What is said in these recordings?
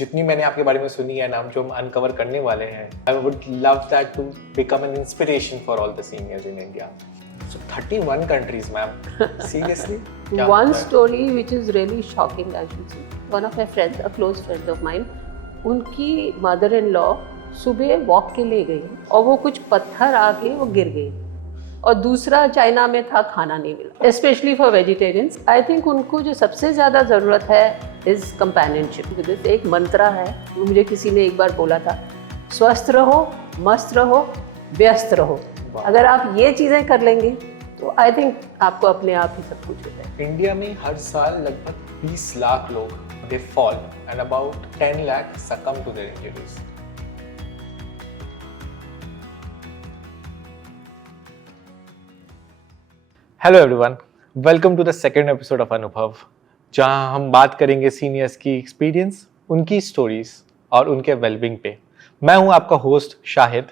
जितनी मैंने आपके बारे में सुनी है नाम जो हम अनकवर करने वाले हैं, I would love that to become an inspiration for all the seniors in India. So 31 countries, ma'am. Seriously? One story which is really shocking, I should say. One of my friends, a close friend of mine, उनकी mother in law सुबह walk के लिए गई और वो कुछ पत्थर आके वो गिर गई और दूसरा चाइना में था, खाना नहीं मिला. Specially for vegetarians. I think उनको जो सबसे ज़्यादा ज़रूरत है इज़ कंपेनियनशिप. एक मंत्रा है, मुझे किसी ने एक बार बोला था, स्वस्थ रहो, मस्त रहो, व्यस्त रहो. अगर आप ये चीज़ें कर लेंगे तो आई थिंक आपको अपने आप ही सब कुछ होता है. इंडिया में हर साल लगभग 20 लाख लोग they fall and about 10 lakh succumb to their injuries. Hello everyone, welcome to the second episode of अनुभव, जहां हम बात करेंगे सीनियर्स की एक्सपीरियंस, उनकी स्टोरीज और उनके वेलबींग पे. मैं हूं आपका होस्ट शाहिद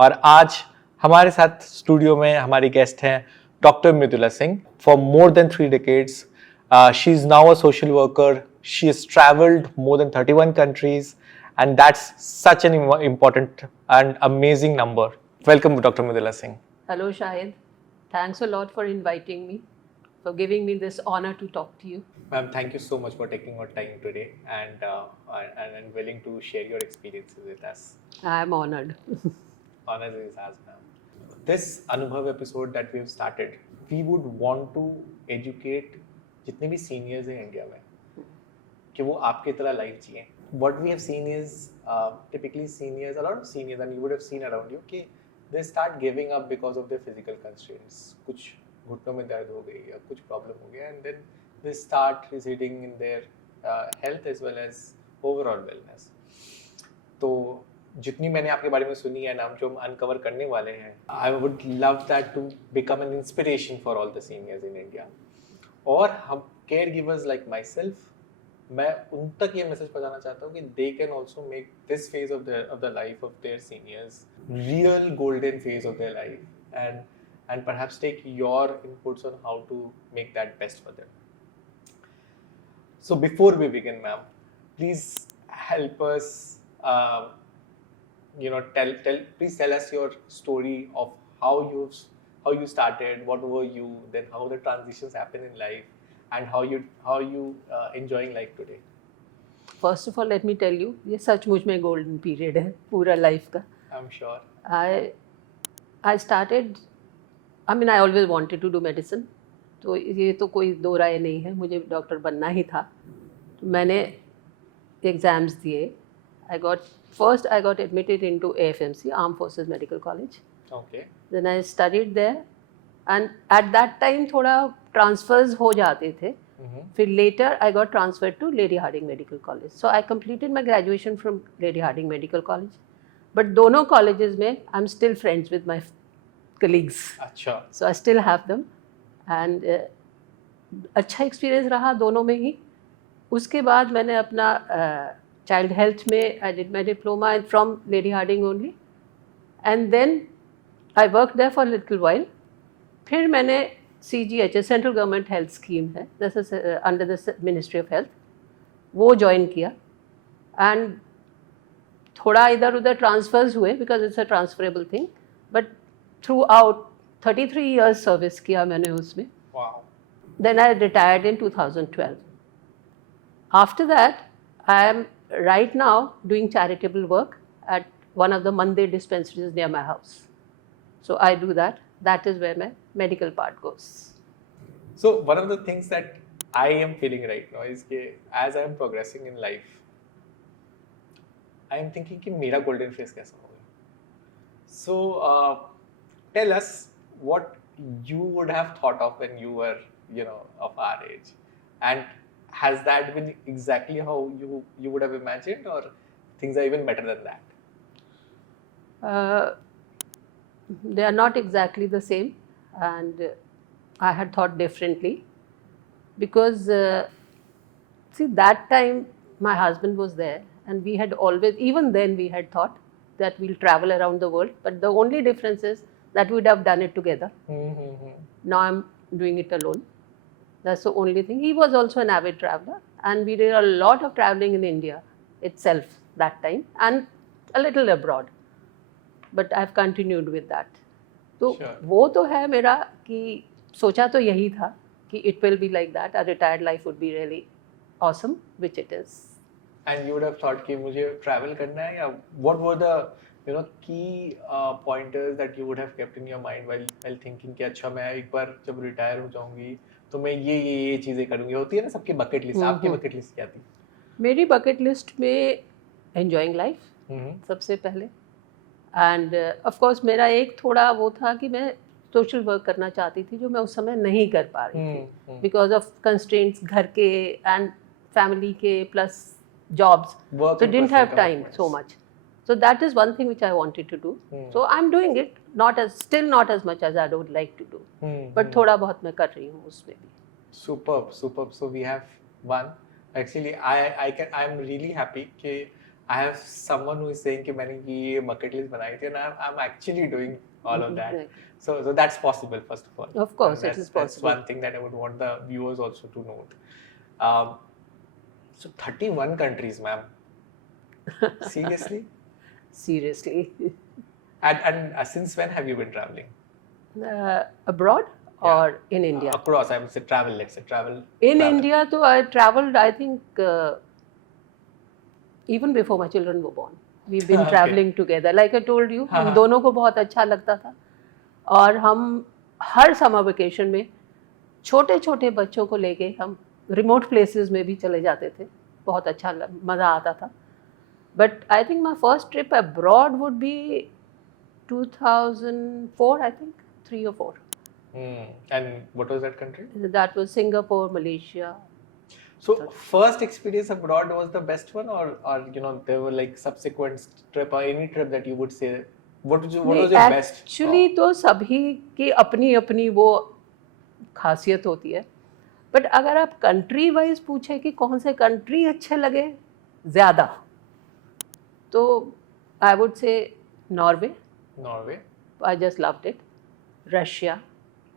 और आज हमारे साथ स्टूडियो में हमारी गेस्ट हैं doctor Mridula Singh. For more than 3 decades, she is now a social worker. She has traveled more than 31 countries, and that's such an important and amazing number. Welcome, Dr. Mridula Singh. Hello, Shahid. Thanks a lot for inviting me, for giving me this honor to talk to you. Ma'am, thank you so much for taking your time today and willing to share your experiences with us. I am honored. Honor is ours, ma'am. This Anubhav episode that we have started, we would want to educate जितने भी seniors हैं India में कि वो आपकी तरह life जिए. What we have seen is typically seniors, a lot of seniors, and you would have seen around you कि they start giving up because of their physical constraints. कुछ घुटनों में दर्द हो गई या कुछ प्रॉब्लम हो गया, and then they start receding in their health as well as overall wellness. तो जितनी मैंने आपके बारे में सुनी है नाम जो हम अनकवर करने वाले हैं, I would love that to become an inspiration for all the seniors in India. और हम care givers like my self, मैं उन तक ये मैसेज पहुंचाना चाहता हूँ कि they can also make this phase of the life of their seniors real golden phase of their life and perhaps take your inputs on how to make that best for them. So before we begin, ma'am, please help us, please tell us your story of how you started, what were you, then how the transitions happen in life, and how you enjoying life today. First of all, let me tell you, ये सचमुच में golden period है पूरा life का. I'm sure. I started, I mean, I always wanted to do medicine. तो ये तो कोई दो राय नहीं है, मुझे डॉक्टर बनना ही था. तो मैंने एग्ज़ाम्स दिए. First I got admitted into AFMC, Armed Forces Medical College. Okay. Then I studied there, and at that time थोड़ा transfers हो जाते थे. फिर later I got transferred to Lady Hardinge Medical College. So I completed my graduation from Lady Hardinge Medical College. But दोनों colleges में I'm still friends with my colleagues. अच्छा. So I still have them, and अच्छा experience रहा दोनों में ही. उसके बाद मैंने अपना child health में I did my diploma from Lady Hardinge only, and then I worked there for a little while. फिर मैंने CGHS, Central Government Health Scheme है, this is under the Ministry of Health, वो join किया, and थोड़ा इधर उधर transfers हुए because it's a transferable thing, but throughout 33 years service किया मैंने उसमें. Wow. Then I retired in 2012. After that, I am right now doing charitable work at one of the Mandir dispensaries near my house. So I do that. That is where my medical part goes. So one of the things that I am feeling right now is that as I am progressing in life, I am thinking कि मेरा golden phase कैसा होगा. So tell us what you would have thought of when you were, of our age, and has that been exactly how you would have imagined, or things are even better than that? They are not exactly the same, and I had thought differently because see, that time my husband was there, and we had always, even then we had thought that we'll travel around the world, but the only difference is that we would have done it together. Now I'm doing it alone. That's the only thing. He was also an avid traveler, and we did a lot of traveling in India. itself that time, and a little abroad, but I've continued with that. तो Sure. वो तो है मेरा कि सोचा तो यही था कि it will be like that, a retired life would be really awesome, which it is. And you would have thought कि मुझे travel करना है, या what were the key pointers that you would have kept in your mind while thinking कि अच्छा मैं एक बार जब रिटायर हो जाऊंगी तो मैं ये चीजें करूंगी? होती है ना सबकी बकेट लिस्ट, आपकी बकेट लिस्ट क्या थी? मेरी बकेट लिस्ट में enjoying life सबसे पहले, एंड ऑफ कोर्स मेरा एक थोड़ा वो था कि मैं सोशल वर्क करना चाहती थी जो मैं उस समय नहीं कर पा रही थी बिकॉज ऑफ कंस्ट्रेंट्स घर के एंड फैमिली के plus jobs, so didn't have time so much. So that is one thing which I wanted to do. So I'm doing it, still not as much as I would like to do, but थोड़ा बहुत मैं कर रही हूँ उसमें भी. Superb. So we have one. Actually, I'm really happy कि I have someone who is saying कि मैंने ये bucket list बनाई थी, and I'm actually doing all of that. So that's possible, first of all. Of course, it is possible. That's one thing that I would want the viewers also to note. So 31 countries, ma'am. Seriously? Seriously. And since when have you been traveling? Abroad or in India? Across, I would say travel. Let's say travel. In India, so I traveled, I think, even before my children were born. We've been traveling together. Like I told you, हम दोनों को बहुत अच्छा लगता था, और हम हर summer vacation में छोटे छोटे बच्चों को लेके हम रिमोट प्लेसेस में भी चले जाते थे. बहुत अच्छा मज़ा आता था. But I think my first trip abroad would be 2004, I think, 3 or 4. And what was that country? That was Singapore, Malaysia. So first experience abroad was the best one, or there were like subsequent trip or any trip that you would say what was your best? Actually तो सभी की अपनी अपनी वो खासियत होती है, but अगर आप कंट्री वाइज पूछे कि कौन से कंट्री अच्छे लगे ज़्यादा, तो I would say Norway. I just loved it. Russia.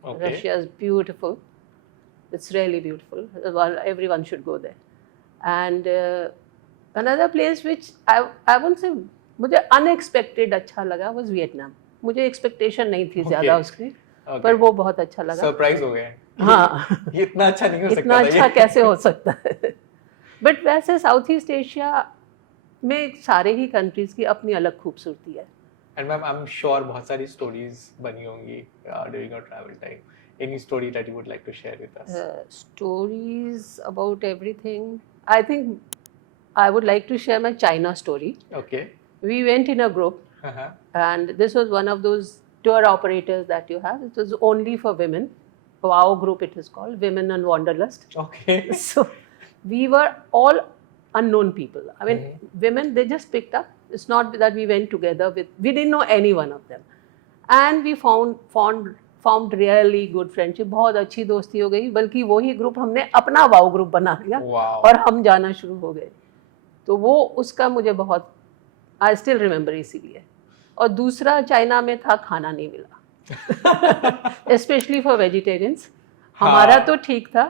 Okay. Russia is beautiful. It's really beautiful. Everyone should go there. And another place which I won't say मुझे unexpected अच्छा लगा was Vietnam. मुझे expectation नहीं थी ज़्यादा उसकी, पर वो बहुत अच्छा लगा. Surprise हो गए. हाँ. ये इतना अच्छा नहीं हो सकता. इतना अच्छा कैसे हो सकता है? But वैसे साउथ ईस्ट एशिया में सारे ही कंट्रीज की अपनी अलग खूबसूरती है. And ma'am, I'm sure बहुत सारी stories बनी होंगी during your travel time. Any story that you would like to share with us? Stories about everything. I think I would like to share my China story. Okay. We went in a group, and this was one of those tour operators that you have. It was only for women. Wow group it is called, Women on Wanderlust. Okay. So we were all unknown people. I mean, women, they just picked up. It's not that we went together with, we didn't know any one of them. And we formed really good friendship. बहुत अच्छी दोस्ती हो गई, बल्कि वही group हमने अपना wow group बना लिया. Wow. और हम जाना शुरू हो गए. तो वो उसका मुझे बहुत, आई स्टिल रिमेंबर इसीलिए. और दूसरा चाइना में था, खाना नहीं मिला, स्पेशली फॉर वेजिटेरियंस. हमारा तो ठीक था,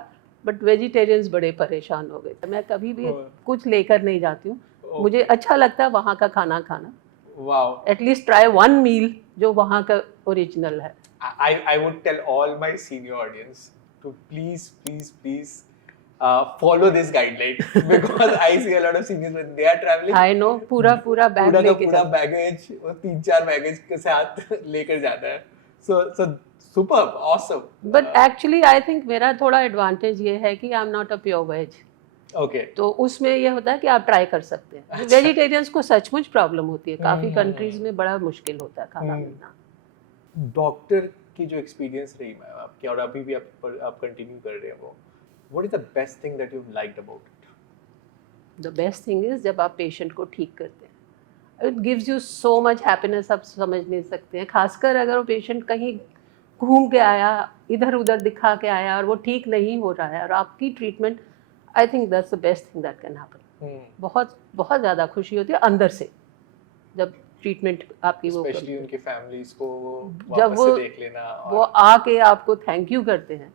बट वेजिटेरियंस बड़े परेशान हो गए. मैं कभी भी कुछ लेकर नहीं जाती हूँ. मुझे अच्छा लगता है वहाँ का खाना खाना. Wow. At least try one meal जो वहाँ का ओरिजिनल है. I would tell all my senior audience to please follow this guideline because I see a lot of seniors when they are traveling. I know, पूरा bag लेके पूरा baggage और 3-4 baggage के साथ लेकर जाता है. So superb, awesome. But actually I think मेरा थोड़ा एडवांटेज ये है कि I am not a pure veg. Okay. तो उसमें ये होता है कि आप ट्राई कर सकते हैं. वेजिटेरियंस को सचमुच प्रॉब्लम होती है. काफ़ी कंट्रीज में बड़ा मुश्किल होता है खाना मिलना. डॉक्टर की जो एक्सपीरियंस रही मैम आपकी, और अभी भी आप कंटिन्यू कर रहे हैं, वो what is the best thing that you liked about it? The best thing is जब आप पेशेंट को ठीक करते हैं, it gives you so much happiness. आप समझ नहीं सकते हैं. खासकर अगर वो पेशेंट कहीं घूम के आया, इधर उधर दिखा के आया और वो ठीक नहीं हो रहा है, और आपकी treatment, I think that's the best thing that can happen. बहुत बहुत ज़्यादा खुशी होती है अंदर से जब ट्रीटमेंट आपकी वो, स्पेशली उनकी फैमिलीज को जब वापस से देख लेना, वो आके आपको थैंक यू करते हैं,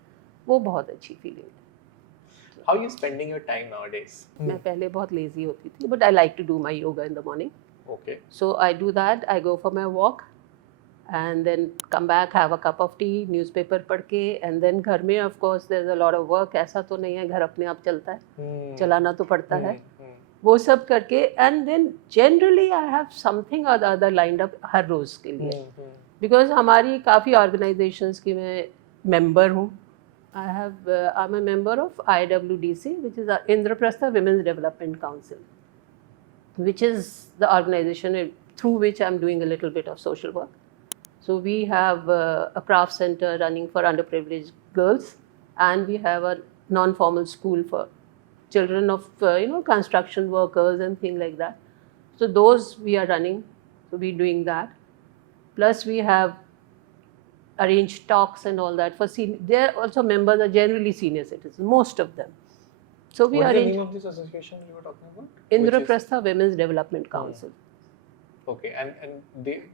वो बहुत अच्छी फीलिंग है. how are you spending your time nowadays? मैं पहले बहुत लेजी होती थी, but I like to do my yoga in the morning. Okay. So I do that. I go for my walk, and then come back, have a cup of tea, newspaper पढ़ के, and then घर में of course there's a lot of work. ऐसा तो नहीं है घर अपने आप चलता है, चलाना तो पड़ता है. वो सब करके, and then generally I have something or the other lined up हर रोज के लिए, because हमारी काफ़ी organizations की मैं member हूँ. I'm a member of IWDC, which is Indraprastha Women's Development Council, which is the organization through which I'm doing a little bit of social work. So we have a craft center running for underprivileged girls, and we have a non-formal school for children of construction workers and things like that. So those we are running, so we're doing that. Plus we have arranged talks and all that for senior. They're also members are generally senior citizens, most of them. So we What is the arrange name of this association you were talking about? Indraprastha Women's Development Council. Okay, and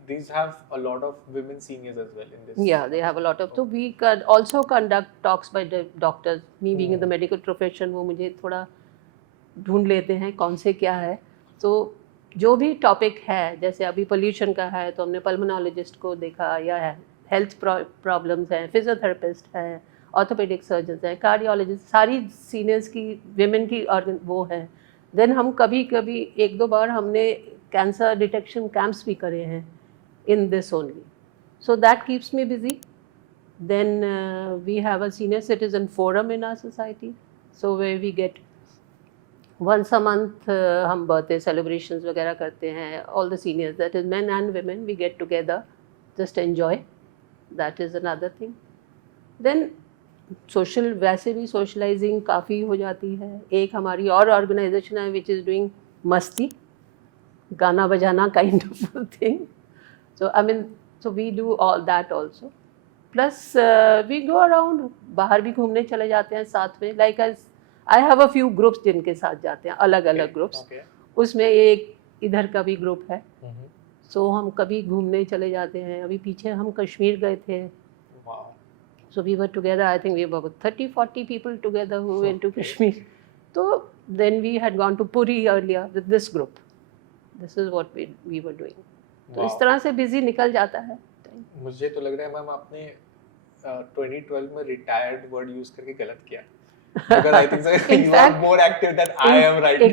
these have a lot of women seniors as well in this. Yeah, they have a lot of. So we can also conduct talks by the doctors. Me being in the medical profession, वो मुझे थोड़ा ढूंढ लेते हैं कौन से क्या है. तो जो भी टॉपिक है, जैसे अभी पोल्यूशन का है तो हमने पल्मोनोलॉजिस्ट को देखा, या है हेल्थ प्रॉब्लम्स हैं, फिजियोथेरेपिस्ट हैं, ऑर्थोपेडिक सर्जन्स हैं, कार्डियोलॉजिस्ट, सारी सीनियर्स की विमेन की और वो हैं. देन हम कभी कभी एक दो बार हमने कैंसर डिटेक्शन कैंप्स भी करे हैं in this only. So that keeps me busy. Then we have a senior citizen forum in our society, so वे we get once a month हम बर्थडे सेलिब्रेशंस वगैरह करते हैं. All the seniors, that is men and women, we get together, just enjoy. That is another thing. Then social, वैसे भी socializing काफ़ी हो जाती है. एक हमारी और organization है which is doing मस्ती, गाना बजाना kind of thing. So I mean, so we do all that also. Plus we go around, बाहर भी घूमने चले जाते हैं साथ में. Like I have a few groups जिनके साथ जाते हैं, अलग अलग groups. उसमें एक इधर का भी ग्रुप है. सो हम कभी घूमने चले जाते हैं. अभी पीछे हम कश्मीर गए थे. So we were together, I think we were 30-40 people together who went to Kashmir. तो then we had gone to Puri earlier with this group. This is what we were doing. तो इस तरह से बिजी निकल जाता है. मुझे तो लग रहा है मैम आपने 2012 में रिटायर्ड वर्ड यूज करके गलत किया. Because I think so, you are more active than I am right now.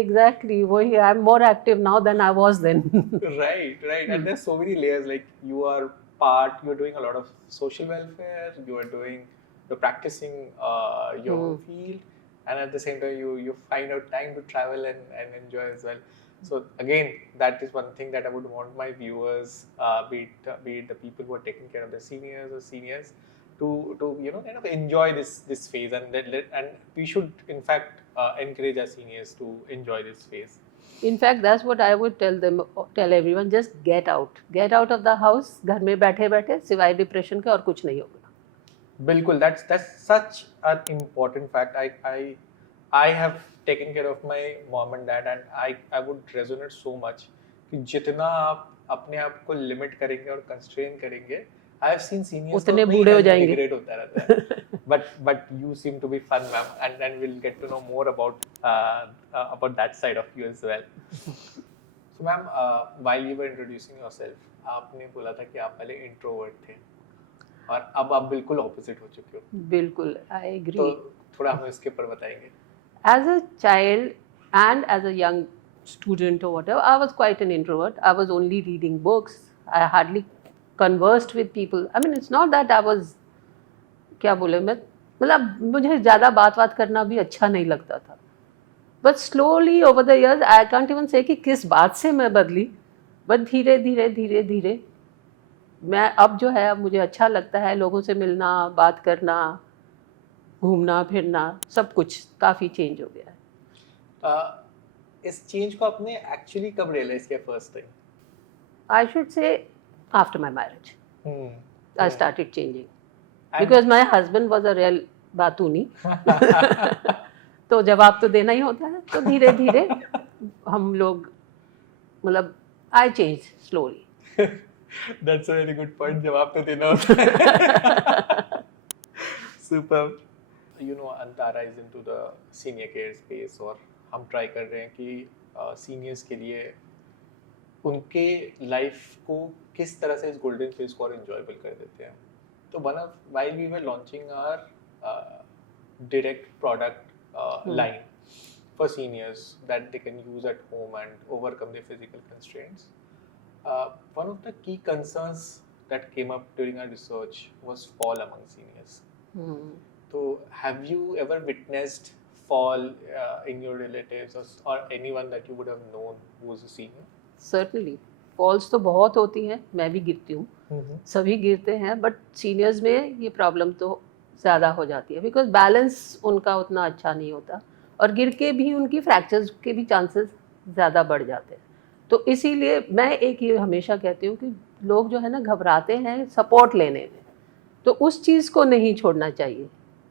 Exactly. वही, I'm more active now than I was then. Right. And there's so many layers. Like you're doing a lot of social welfare. You're practicing your field, and at the same time you find out time to travel and enjoy as well. So again, that is one thing that I would want my viewers, be it the people who are taking care of the seniors, to kind of enjoy this phase, and we should in fact encourage our seniors to enjoy this phase. In fact, that's what I would tell everyone. Just get out of the house. घर में बैठे सिवाय depression के और कुछ नहीं होगा. बिल्कुल, that's such an important fact. I have taken care of my mom and dad, and I would resonate so much कि जितना आप अपने आप को लिमिट करेंगे और कंस्ट्रेन करेंगे, I have seen seniors उतने बूढ़े हो जाएंगे. Great होता रहता है. But you seem to be fun, ma'am, and we'll get to know more about that side of you as well. So, ma'am, while you were introducing yourself, आपने बोला था कि आप पहले introvert थे और अब आप बिल्कुल opposite हो चुके हो. बिल्कुल, I agree. तो थोड़ा हमें इसके ऊपर बताएंगे. As a child and as a young student or whatever, I was quite an introvert. I was only reading books. I hardly conversed with people. I mean, it's not that I was, क्या बोले मैं, मतलब मुझे ज़्यादा बात करना भी अच्छा नहीं लगता था. But slowly over the years, I can't even say कि किस बात से मैं बदली, but धीरे मैं अब जो है, अब मुझे अच्छा लगता है लोगों से मिलना, बात करना, घूमना फिरना, सब कुछ काफ़ी चेंज हो गया है. इस चेंज को आपने एक्चुअली कब रियलाइज किया first time? I should say after my marriage. I started changing. Because my husband was a real बातूनी. तो जवाब तो देना ही होता है. तो धीरे हम लोग, मतलब I changed slowly. That's a very good point. जवाब तो देना होता है. Superb. Antara is into the senior care space और हम ट्राई कर रहे हैं कि सीनियर्स के लिए उनके लाइफ को किस तरह से इस गोल्डन फेज को और enjoyable कर देते हैं. तो while we were launching our direct product line for seniors that they can use at home and overcome their physical constraints, one of the key concerns that came up during our research was fall among seniors. So have you ever witnessed fall in your relatives or anyone that you would have known who was a senior? Certainly falls तो बहुत होती हैं, मैं भी गिरती हूँ, सभी गिरते हैं, बट सीनियर्स में ये प्रॉब्लम तो ज़्यादा हो जाती है बिकॉज बैलेंस उनका उतना अच्छा नहीं होता और गिर के भी उनकी फ्रैक्चर्स के भी चांसेस ज़्यादा बढ़ जाते हैं. तो इसीलिए मैं एक ये हमेशा कहती हूँ कि लोग जो है ना घबराते हैं सपोर्ट लेने में, तो उस चीज़ को नहीं छोड़ना चाहिए.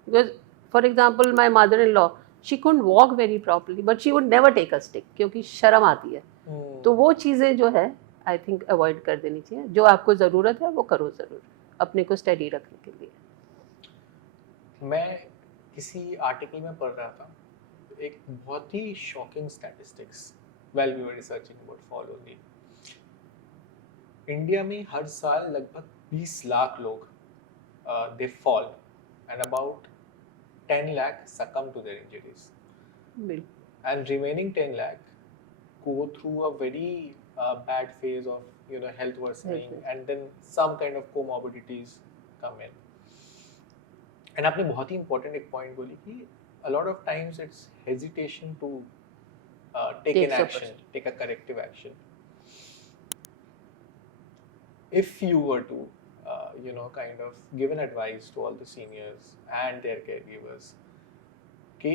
Because for example my mother in law, she couldn't walk very properly but she would never take a stick, क्योंकि शर्म आती है. तो वो चीज़ें जो है आई थिंक अवॉइड कर देनी चाहिए. जो आपको ज़रूरत है वो करो ज़रूर, अपने को स्टडी रखने के लिए. मैं किसी आर्टिकल में पढ़ रहा था एक बहुत ही shocking statistics while we were researching about fall only. India में हर साल लगभग 20 लाख लोग they fall and about 10 lakh succumb to their injuries. And remaining 10 lakh go through a very bad phase of health worsening and then some kind of comorbidities come in. And आपने बहुत ही important एक point बोली कि a lot of times it's hesitation to take an action, take a corrective action. If you were to kind of give an advice to all the seniors and their caregivers कि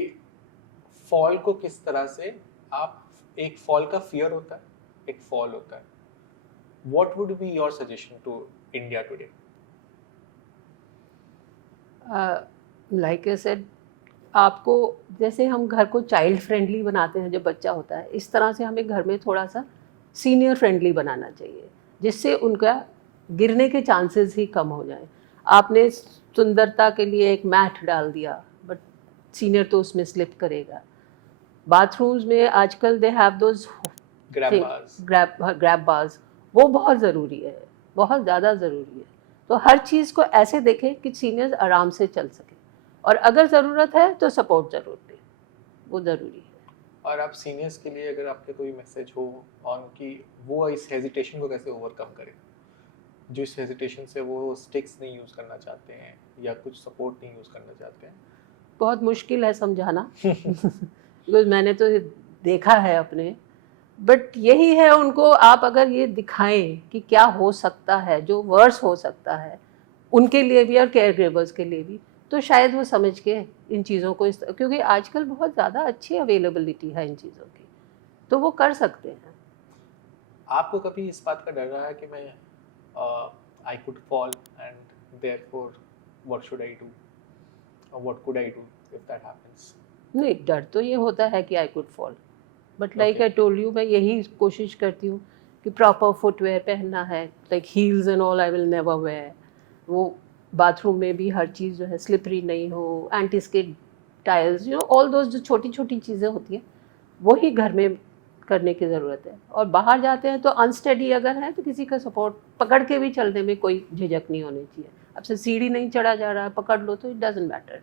fall को किस तरह से आप, एक fall का fear होता है, एक फॉल होता है, what would be your suggestion to India today? Like I said, आपको जैसे हम घर को चाइल्ड फ्रेंडली बनाते हैं जब बच्चा होता है, इस तरह से हमें घर में थोड़ा सा सीनियर फ्रेंडली बनाना चाहिए, जिससे उनका गिरने के चांसेस ही कम हो जाए. आपने सुंदरता के लिए एक मैट डाल दिया बट सीनियर तो उसमें स्लिप करेगा. बाथरूम्स में आजकल they have those grab bars, वो बहुत ज़रूरी है, बहुत ज़्यादा ज़रूरी है. तो हर चीज़ को ऐसे देखें कि सीनियर्स आराम से चल सके, और अगर ज़रूरत है तो सपोर्ट ज़रूर दें, वो ज़रूरी है. और आप सीनियर्स के लिए अगर आपके कोई मैसेज हो ऑन कि वो इस हेजिटेशन को कैसे ओवरकम करें, जो इस हेजिटेशन से वो स्टिक्स नहीं यूज़ करना चाहते हैं या कुछ सपोर्ट नहीं यूज़ करना चाहते हैं. बहुत मुश्किल है समझाना बिकॉज मैंने तो देखा है अपने, बट यही है, उनको आप अगर ये दिखाएं कि क्या हो सकता है, जो वर्स हो सकता है उनके लिए भी और केयर गिवर्स के लिए भी, तो शायद वो समझ के इन चीज़ों को क्योंकि आजकल बहुत ज़्यादा अच्छी अवेलेबिलिटी है इन चीज़ों की, तो वो कर सकते हैं. आपको कभी इस बात का डर रहा है कि मैं I could fall and therefore what should I do और what could I do if that happens? नहीं, डर तो ये होता है कि I could fall, but like I told you, मैं यही कोशिश करती हूँ कि प्रॉपर फुटवेयर पहनना है, like heels and all I will never wear. वो बाथरूम में भी हर चीज़ जो है स्लिपरी नहीं हो, anti skid tiles, all those जो छोटी छोटी चीज़ें होती हैं वही घर में करने की ज़रूरत है. और बाहर जाते हैं तो अनस्टडी अगर है तो किसी का सपोर्ट पकड़ के भी चलने में कोई झिझक नहीं होनी चाहिए. अब से सीढ़ी नहीं चढ़ा जा रहा है, पकड़ लो तो it doesn't matter.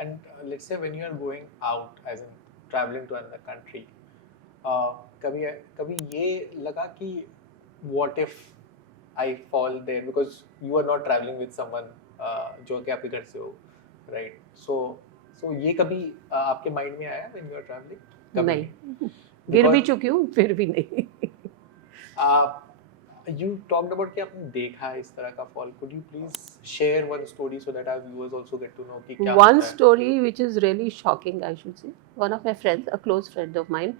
And let's say when you are going out as in traveling to another country, कभी ये लगा कि what if I fall there because you are not traveling with someone जो कि आपके घर से हो, right? So ये कभी आपके माइंड में आया when you are traveling? नहीं, गिर भी चुकी हूँ फिर भी नहीं. You talked about कि आपने देखा है इस तरह का fall. Could you please share one story so that our viewers also get to know कि क्या होता है? One story which is really shocking, I should say. One of my friends, a close friend of mine,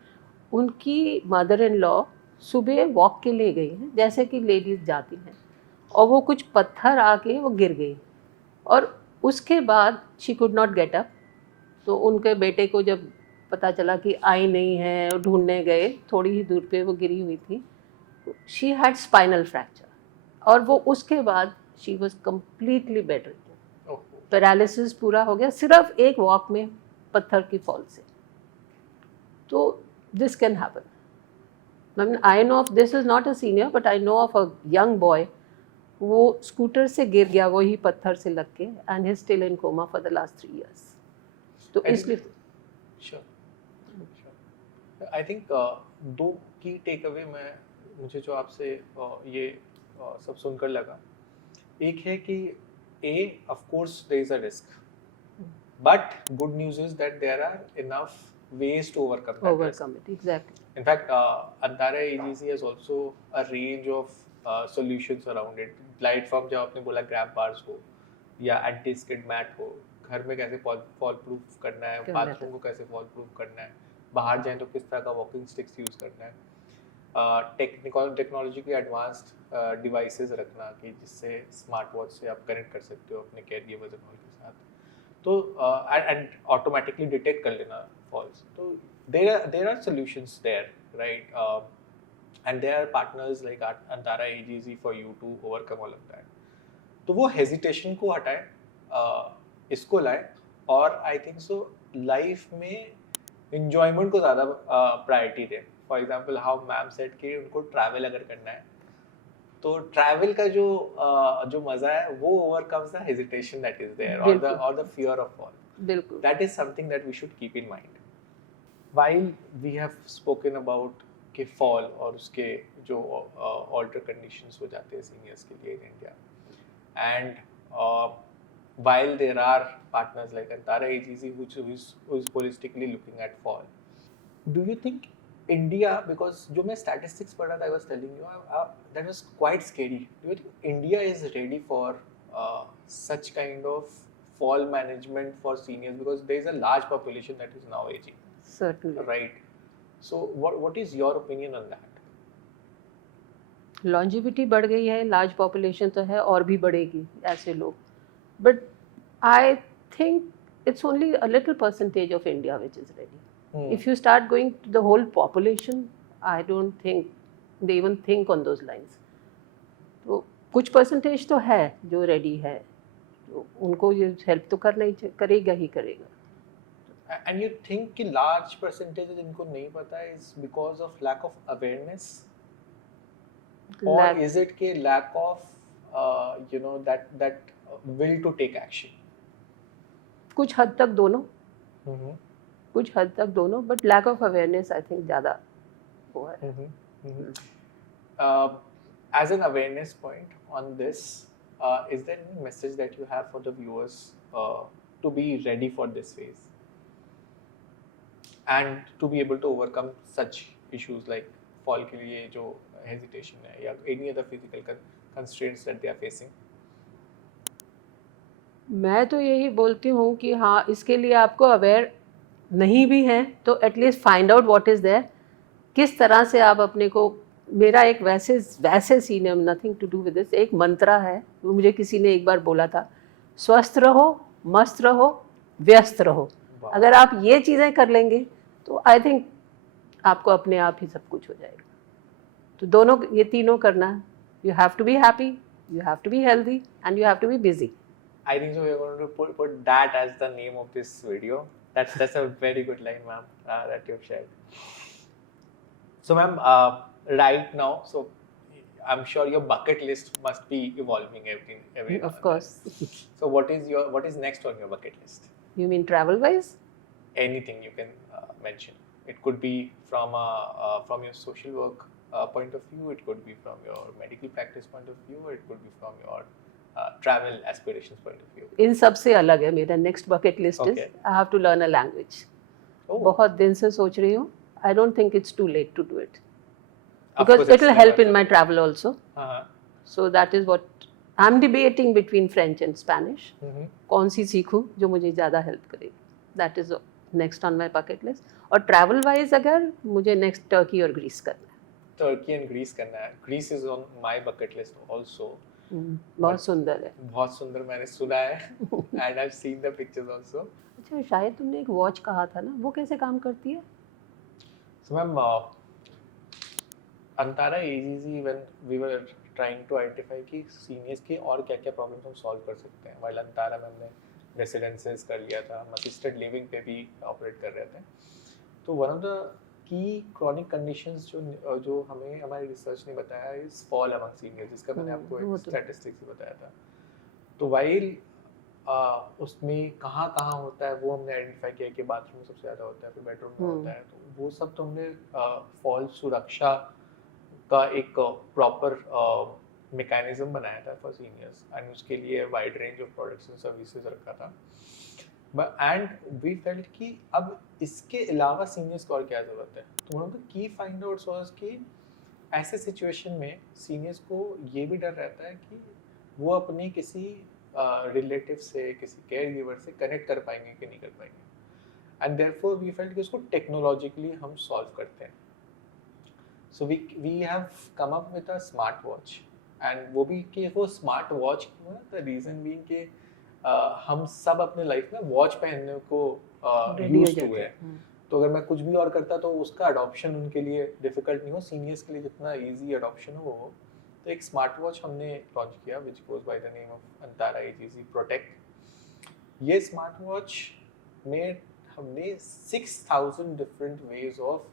उनकी mother-in-law सुबह walk के लिए गई हैं, जैसे कि लेडीज़ जाती हैं, और वो कुछ पत्थर आके वो गिर गई, और उसके बाद she could not get up. तो उनके बेटे को जब पता चला कि आई नहीं है, ढूंढने गए, थोड़ी ही दूर पे वो गिरी हुई थी. शी हैड स्पाइनल फ्रैक्चर, और वो उसके बाद she was completely bed ridden. Paralysis पूरा हो गया सिर्फ एक वॉक में पत्थर की फॉल से। तो this can happen. I mean, I know of, this is not a senior, but I know of a young boy वो स्कूटर से गिर गया वही पत्थर से लग के, and he's still in coma for the last 3 years. तो इसलिए श्योर आई थिंक दो की टेक अवे मैं मुझे जो आपसे ये सब सुनकर लगा, एक है कि of course there is a risk, but good news is that there are enough ways to overcome it, exactly. In fact, Antara AGC has also a range of solutions around it. Platform जब आपने बोला grab bars हो या anti skid mat हो, घर में कैसे fall proof करना है, बाथरूम को कैसे fall proof करना है, बाहर जाएं तो किस तरह का walking sticks यूज करना है, टेक्नोलॉजी की एडवांस्ड डिवाइसेस रखना कि जिससे स्मार्ट वॉच से आप कनेक्ट कर सकते हो अपने कैरियर्स और के साथ, तो एंड ऑटोमेटिकली डिटेक्ट कर लेना फॉल्स. तो there are solutions there, right? And there are partners like Antara AGC for you to overcome all of that. तो वो हेजिटेशन को हटाए, इसको लाए, और आई थिंक सो लाइफ में इंजॉयमेंट को ज़्यादा प्रायोरिटी दें. For example how ma'am said कि उनको ट्रैवल अगर करना है तो ट्रैवल का जो मजा है वो overcomes the hesitation that is there और द फियर ऑफ फॉल. बिल्कुल. That is something that we should keep in mind. While we have spoken about के फॉल और उसके जो ऑल्टर कंडीशंस हो जाते हैं सीनियर्स के लिए in India, and while there are partners like Antara AGC who is holistically looking at fall, do you think India, because जो मैं statistics पढ़ा था, I was telling you that was quite scary. Do you think India is ready for such kind of fall management for seniors, because there is a large population that is now aging? Certainly. Right. So what is your opinion on that? Longevity बढ़ गई है, large population तो है और भी बढ़ेगी ऐसे लोग, but I think it's only a little percentage of India which is ready. If you start going to the whole population, I don't think they even think on those lines. तो कुछ percentage तो है जो ready है, तो उनको ये help तो करना ही करेगा ही करेगा. And you think कि large percentage जिनको नहीं पता है is because of lack of awareness, or is it कि lack of that will to take action? कुछ हद तक दोनों, कुछ हद तक दोनों, but lack of awareness I think ज़्यादा वो है. As an awareness point on this, is there any message that you have for the viewers to be ready for this phase and to be able to overcome such issues like fall के लिए जो hesitation है या any other physical constraints that they are facing? मैं तो यही बोलती हूँ कि हाँ, इसके लिए आपको अवेयर नहीं भी हैं तो at least find out what is there, किस तरह से आप अपने को. मेरा एक वैसे senior, nothing to do with this, एक मंत्रा है वो मुझे किसी ने एक बार बोला था, स्वस्थ रहो, मस्त रहो, व्यस्त रहो. अगर आप ये चीज़ें कर लेंगे तो आई थिंक आपको अपने आप ही सब कुछ हो जाएगा. तो दोनों, ये तीनों करना है. You have to be happy, you have to be healthy, and you have to be busy. I think so we are going to put that as the name of this video. That's a very good line, ma'am, that you've shared. So, ma'am, right now, so I'm sure your bucket list must be evolving every now Of and course. then. So what is next on your bucket list? You mean travel wise? Anything you can mention. It could be from your social work point of view. It could be from your medical practice point of view. Or it could be from your travel aspirations point of view. इन सब से अलग है मेरा next bucket list is I have to learn a language. बहुत दिन से सोच रही हूँ. I don't think it's too late to do it because it will help in my travel also. So that is what I am debating between French and Spanish. कौन सी सीखूं जो मुझे ज़्यादा हेल्प करेगी. That is next on my bucket list. और travel wise अगर मुझे नेक्स्ट टर्की और ग्रीस करना है. टर्की एंड ग्रीस करना है. Greece is on my bucket list also. बहुत सुंदर है. बहुत सुंदर, मैंने सुना है and I have seen the pictures also. अच्छा, शायद तुमने एक वॉच कहा था ना, वो कैसे काम करती है? So ma'am, Antara AGC when we were trying to identify कि सीनियर्स की और क्या-क्या प्रॉब्लम्स हम सॉल्व कर सकते हैं, व्हाइल अंतारा मैम ने रेसिडेंसेस कर लिया था, हम असिस्टेड लिविंग पे भी ऑपरेट कर रहे थे। तो one of the key chronic conditions जो हमें हमारी रिसर्च ने बताया इज फॉल अमंग सीनियर्स, जिसका मैंने आपको वो एक तो स्टैटिस्टिक्स बताया था। तो वाइल उसमें कहाँ कहाँ होता है वो हमने आइडेंटिफाई किया कि बाथरूम में सबसे ज़्यादा होता है, फिर बेडरूम में होता है, तो वो सब तो हमने फॉल सुरक्षा का एक प्रॉपर मैकेनिज्म बनाया था फॉर सीनियर्स, एंड उसके लिए wide range of products and services रखा था। एंड वी फेल्ट कि अब इसके अलावा सीनियर्स को और क्या ज़रूरत है। तो one of the key find outs was कि ऐसे सिचुएशन में सीनियर्स को ये भी डर रहता है कि वो अपने किसी रिलेटिव से, किसी केयर गिवर से कनेक्ट कर पाएंगे कि नहीं कर पाएंगे, एंड देयरफॉर वी फेल्ट कि उसको टेक्नोलॉजिकली हम सॉल्व करते हैं। So we have come up with a smart watch, and वो भी कि वो स्मार्ट वॉच क्यों है, द रीज़न बीइंग कि हम सब अपने लाइफ में वॉच पहनने को यूज टू है। तो अगर मैं कुछ भी और करता तो उसका अडॉप्शन उनके लिए डिफिकल्ट नहीं हो, सीनियर्स के लिए जितना इजी अडॉप्शन हो। तो एक स्मार्ट वॉच हमने लॉन्च किया which goes by the name of Antara AGG protect. ये स्मार्ट वॉच में हमने 6000 different ways of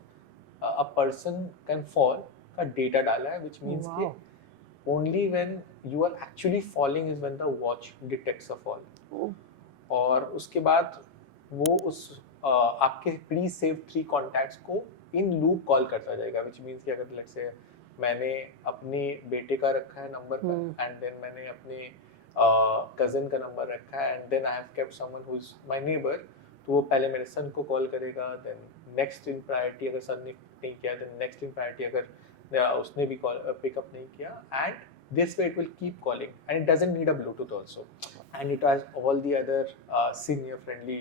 a person can fall का डेटा डाला है, विच मीन्स कि only when you are actually falling is when the watch detects a fall. और उसके बाद वो उस आपके प्री सेव 3 कॉन्टैक्ट्स को इन लूप कॉल करता जाएगा, विच मीन्स कि अगर लेट्स से मैंने अपने बेटे का रखा है नंबर पर, एंड देन मैंने अपने कज़न का नंबर रखा है, and then I have kept someone who is my neighbour, तो वो पहले मेरे सन को कॉल करेगा, देन नेक्स्ट इन प्रायोरिटी अगर सन ने नहीं किया, देन नेक्स्ट इन प्रायोरिटी अगर उसने भी कॉल पिकअप नहीं किया, and this way it will keep calling, and it doesn't need a Bluetooth also, and it has all the other senior friendly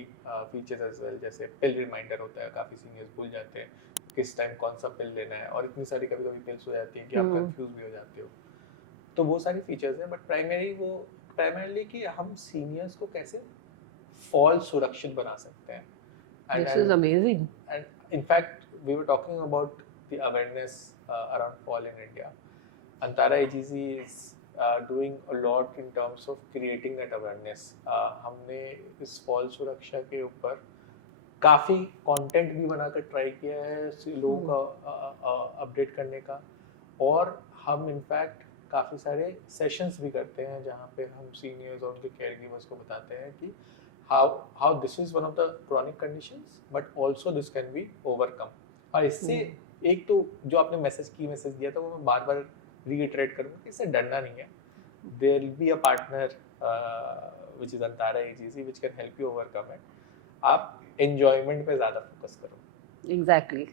features as well, जैसे pill reminder होता है, काफ़ी seniors भूल जाते हैं किस टाइम कौन सा पिल लेना है, और इतनी सारी कभी कभी पिल्स हो जाती हैं कि आप कंफ्यूज भी हो जाते हो। तो वो सारी फीचर्स हैं, बट प्राइमरीली कि हम सीनियर्स को कैसे फॉल सुरक्षित बना सकते हैं। This is amazing. And in fact we were talking about the awareness around fall in India. Antara AGC is doing a lot in terms of creating that awareness. हमने इस फॉल सुरक्षा के ऊपर काफ़ी कंटेंट भी बनाकर ट्राई किया है लोगों का अपडेट करने का, और हम इनफैक्ट काफ़ी सारे सेशंस भी करते हैं जहाँ पे हम सीनियर्स और उनके केयर गिवर्स को बताते हैं कि how this is one of the chronic conditions but also this can be overcome। और इससे एक तो जो आपने मैसेज दिया था वो मैं बार बार रीइटरेट करूँगा कि इससे डरना नहीं है। There will be a partner which is Antara AGC which can help you overcome it. आप एंजॉयमेंट पे ज़्यादा फोकस करो। एग्जैक्टली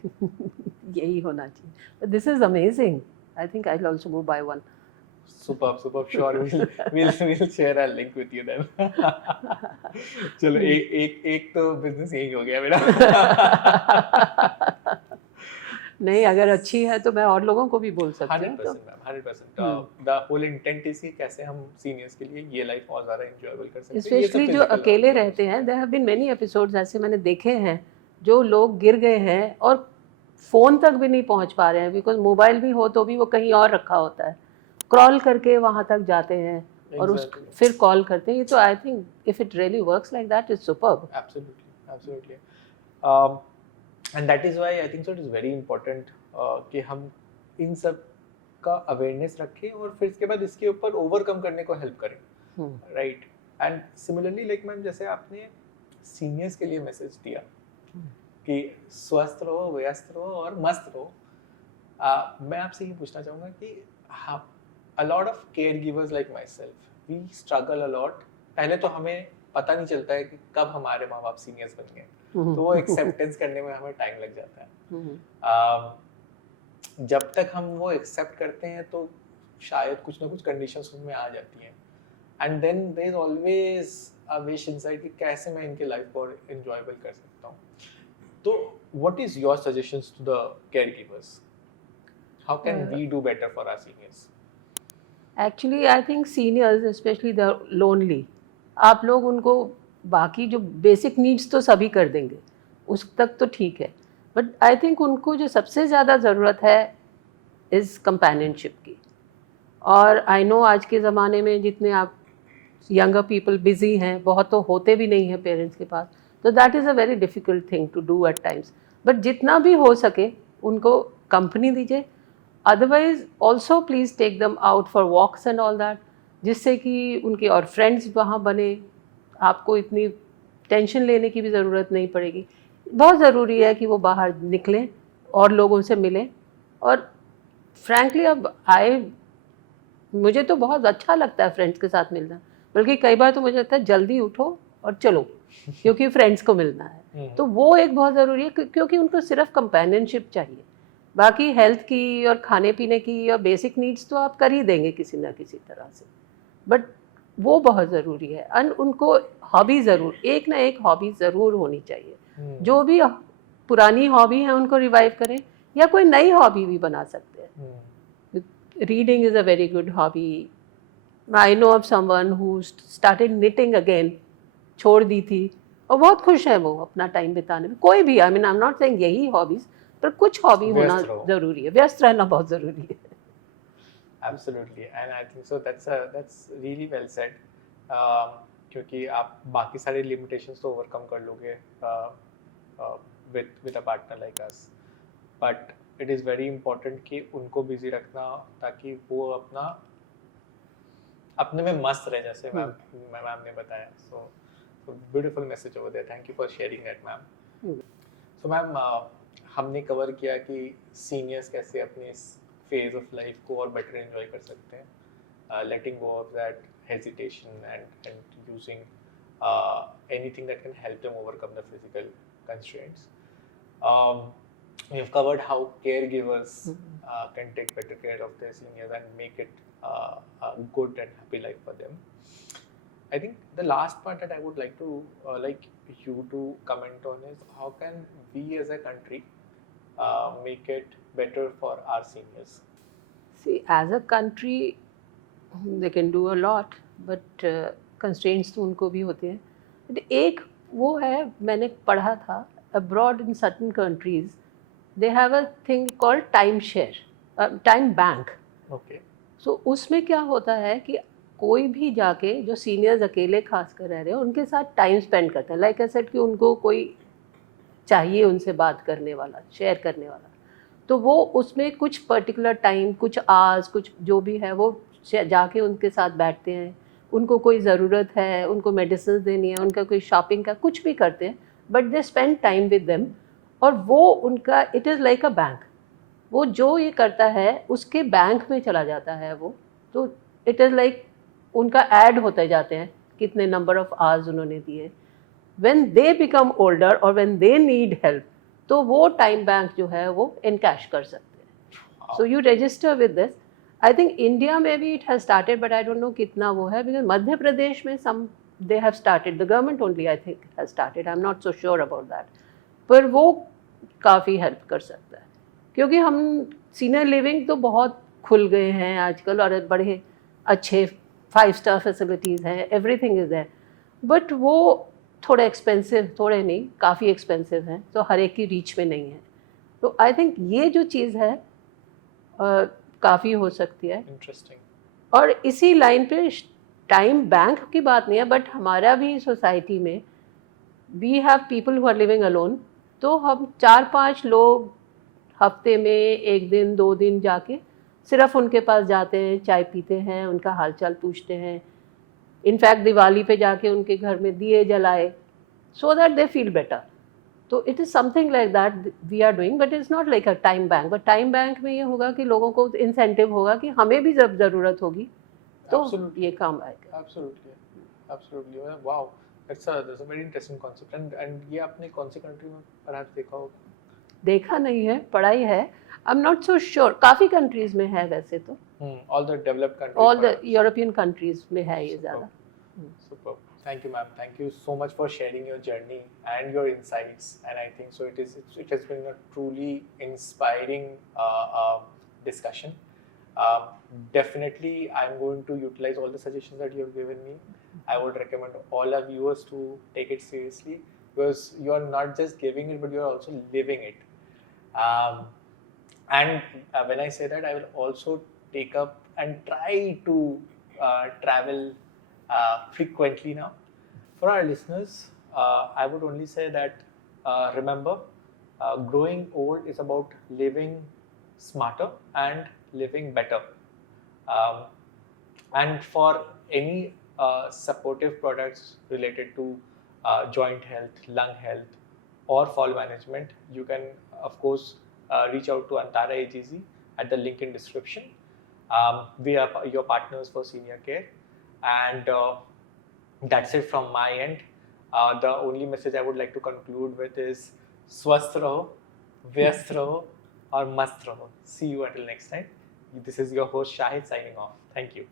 यही होना चाहिए। This is amazing, I think I will also go by one. Superb, sure, we'll share a link with you then। चलो एक तो बिजनेस यही हो गया मेरा। नहीं, अगर अच्छी है तो मैं और लोगों को भी बोल सकती हूँ। 100% द होल इंटेंट इज कि कैसे हम सीनियर्स के लिए ये लाइफ और ज़्यादा एंजॉयबल कर सकते हैं। स्पेशली जो अकेले रहते हैं, there have been many episodes ऐसे मैंने देखे हैं जो लोग गिर गए हैं और फ़ोन तक भी नहीं पहुँच पा रहे हैं, बिकॉज मोबाइल भी हो तो भी वो कहीं और रखा होता है, क्रॉल करके वहाँ तक जाते हैं और उस फिर कॉल करते हैं। तो I think if it really works like that is superb. Absolutely and that is why I think so it is very important कि हम इन सब का अवेयरनेस रखें और फिर इसके बाद इसके ऊपर ओवरकम करने को हेल्प करें, right. And similarly like ma'am जैसे आपने सीनियर्स के लिए मैसेज दिया कि स्वस्थ रहो, व्यस्त रहो और मस्त रहो, मैं आपसे ये पूछना चाहूँगा कि हाँ, a lot of caregivers like myself, we struggle a lot। पहले तो हमें पता नहीं चलता है कि कब हमारे माँ बाप सीनियर्स बन गए, तो वो एक्सेप्टेंस करने में हमें टाइम लग जाता है। जब तक हम वो एक्सेप्ट करते हैं तो शायद कुछ ना कुछ कंडीशंस उनमें आ जाती हैं, and then there is always a wish inside कि कैसे मैं इनके लाइफ को एंजॉयबल कर सकता हूँ। तो what is your suggestions to the caregivers? How can we do better for our seniors? Actually I think seniors specially the lonely, आप लोग उनको बाकी जो बेसिक नीड्स तो सभी कर देंगे, उस तक तो ठीक है, बट आई थिंक उनको जो सबसे ज़्यादा ज़रूरत है इज़ कंपेनियनशिप की। और आई नो आज के ज़माने में जितने आप यंगर पीपल बिजी हैं, बहुत तो होते भी नहीं हैं पेरेंट्स के पास, तो that is a very difficult thing to do at times. But जितना भी हो सके उनको कंपनी दीजिए. Otherwise also please take them out for walks and all that, जिससे कि उनके और फ्रेंड्स वहाँ बने. आपको इतनी टेंशन लेने की भी ज़रूरत नहीं पड़ेगी. बहुत ज़रूरी है कि वो बाहर निकलें और लोगों से मिलें. और फ्रैंकली अब मुझे तो बहुत अच्छा लगता है फ्रेंड्स के साथ मिलना, बल्कि कई बार तो मुझे लगता है जल्दी उठो और चलो क्योंकि फ्रेंड्स को मिलना है. तो वो एक बहुत ज़रूरी है क्योंकि उनको सिर्फ कंपेनियनशिप चाहिए. बाकी हेल्थ की और खाने पीने की और बेसिक नीड्स तो आप कर ही देंगे किसी ना किसी तरह से, बट वो बहुत ज़रूरी है. एंड उनको हॉबी ज़रूर, एक ना एक हॉबी ज़रूर होनी चाहिए. जो भी पुरानी हॉबी है उनको रिवाइव करें या कोई नई हॉबी भी बना सकते हैं. Reading is a very good hobby. I know of someone who started knitting again. छोड़ दी थी और बहुत खुश है वो अपना टाइम बिताने में. कोई भी, I mean I am not saying यही हॉबीज, पर कुछ हॉबी होना जरूरी है. व्यस्त रहना बहुत जरूरी है. Absolutely, and I think so. That's really well said. क्योंकि आप बाकी सारे limitations तो overcome कर लोगे with a partner like us. But it is very important कि उनको busy रखना ताकि वो अपने में मस्त रहे, जैसे मैम ने बताया. So beautiful message over there. Thank you for sharing that, ma'am. So ma'am, हमने कवर किया कि सीनियर्स कैसे अपने इस फेज ऑफ लाइफ को और बेटर एंजॉय कर सकते हैं, letting go of that hesitation and using anything that can help them overcome the physical constraints. We have covered how caregivers can take better care of their seniors and make it a good and happy life for them. I think the last part that I would like to like you to comment on is how can we as a country make it better for our seniors? See, as a country, they can do a lot, but constraints तो उनको भी होते हैं. एक वो है, मैंने पढ़ा था, abroad in certain countries, they have a thing called time share, time bank. Okay. So उसमें क्या होता है कि कोई भी जाके जो सीनियर्स अकेले खास कर रह रहे हैं उनके साथ टाइम स्पेंड करते हैं. लाइक आई सेड कि उनको कोई चाहिए उनसे बात करने वाला, शेयर करने वाला, तो वो उसमें कुछ पर्टिकुलर टाइम, कुछ आवर्स, कुछ जो भी है वो जाके उनके साथ बैठते हैं. उनको कोई ज़रूरत है, उनको मेडिसिन देनी है, उनका कोई शॉपिंग का, कुछ भी करते हैं, but they spend time with them. और वो उनका it is like a bank. वो जो ये करता है उसके बैंक में चला जाता है वो. तो इट इज़ लाइक उनका ऐड होते जाते हैं कितने नंबर ऑफ आवर्स उन्होंने दिए. व्हेन दे बिकम ओल्डर और व्हेन दे नीड हेल्प, तो वो टाइम बैंक जो है वो इनकैश कर सकते हैं. So you register with this. I think India में भी it has started, but I don't know कितना वो है, बिकॉज मध्य प्रदेश में some they have started, the government only I think has started, I am not so sure about that. पर वो काफ़ी help कर सकता है क्योंकि हम सीनियर लिविंग तो बहुत खुल गए हैं आजकल और बड़े अच्छे 5-स्टार फैसिलिटीज़ हैं, एवरीथिंग इज़ देयर, बट वो थोड़े एक्सपेंसिव, थोड़े नहीं काफ़ी एक्सपेंसिव हैं, तो हर एक की रीच में नहीं है. तो आई थिंक ये जो चीज़ है काफ़ी हो सकती है. इंटरेस्टिंग. और इसी लाइन पे टाइम बैंक की बात नहीं है, बट हमारा भी सोसाइटी में we have people who are living alone. तो हम 4-5 लोग हफ्ते में 1 दिन 2 दिन जाके सिर्फ उनके पास जाते हैं, चाय पीते हैं, उनका हालचाल पूछते हैं. इनफैक्ट दिवाली पे जाके उनके घर में दिए जलाए so that they feel better. तो it is something like that we are doing, but it's not like a time bank. But time bank में ये होगा कि लोगों को इंसेंटिव होगा कि हमें भी जब ज़रूरत होगी तो ये काम आएगा. Absolutely. Wow. That's a very interesting concept. And ये आपने कौन सी कंट्री में perhaps देखा होगा? देखा नहीं है, पढ़ाई है. आई एम नॉट सो श्योर. काफ़ी कंट्रीज़ में है वैसे तो. All the developed countries. All the European countries में है ये ज़्यादा. Superb. Thank you, ma'am. Thank you so much for sharing your journey and your insights. And I think so it has been a truly inspiring discussion. Definitely, I'm going to utilize all the suggestions that you have given me. I would recommend all our viewers to take it seriously because you are not just giving it, but you are also living it. And when I say that, I will also take up and try to travel frequently now. For our listeners, I would only say that remember, growing old is about living smarter and living better. Um, and for any supportive products related to joint health, lung health, or fall management, you can, of course, reach out to Antara AGZ at the link in description. We are your partners for senior care, and that's it from my end. The only message I would like to conclude with is swasth raho, vyast raho, और मस्त रहो. See you until next time. This is your host Shahid signing off. Thank you.